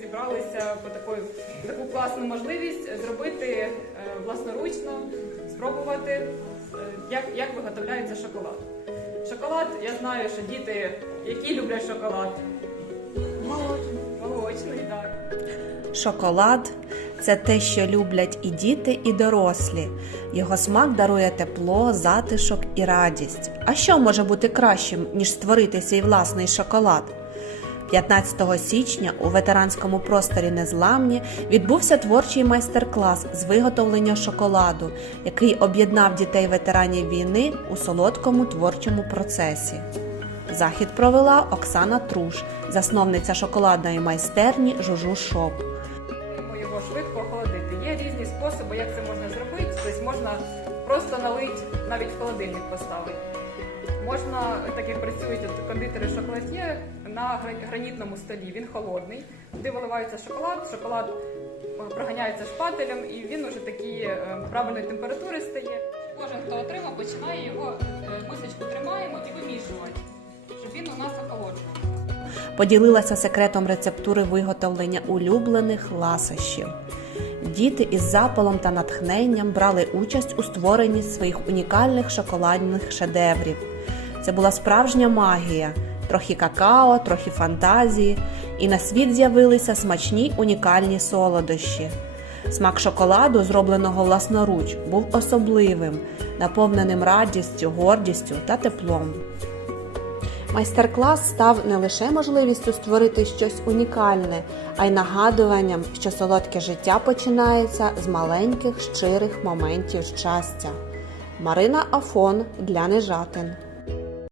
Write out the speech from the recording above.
зібралися по таку, таку класну можливість зробити е, власноручно, спробувати, е, як, як виготовляється шоколад. Шоколад, я знаю, що діти, які люблять шоколад. Молочний. Молочний, так. Шоколад це те, що люблять і діти, і дорослі. Його смак дарує тепло, затишок і радість. А що може бути кращим, ніж створити свій власний шоколад? 15 січня у ветеранському просторі Незламні відбувся творчий майстер-клас з виготовлення шоколаду, який об'єднав дітей ветеранів війни у солодкому творчому процесі. Захід провела Оксана Труш, засновниця шоколадної майстерні Жужу Шоп. Його швидко охолодити. Є різні способи, як це можна зробити. Тобто можна просто налити, навіть в холодильник поставити. Можна, так як працюють кондитери шоколад'є, на гранітному столі. Він холодний, туди виливається шоколад, шоколад е, проганяється шпателем і він уже такий е, правильної температури стає. Кожен, хто отримав, починає його е, мисочку тримаємо і вимішувати, щоб він у нас охолоджувався. Поділилася секретом рецептури виготовлення улюблених ласощів. Діти із запалом та натхненням брали участь у створенні своїх унікальних шоколадних шедеврів. Це була справжня магія, трохи какао, трохи фантазії, і на світ з'явилися смачні унікальні солодощі. Смак шоколаду, зробленого власноруч, був особливим, наповненим радістю, гордістю та теплом. Майстер-клас став не лише можливістю створити щось унікальне, а й нагадуванням, що солодке життя починається з маленьких щирих моментів щастя. Марина Афон для Нежатин.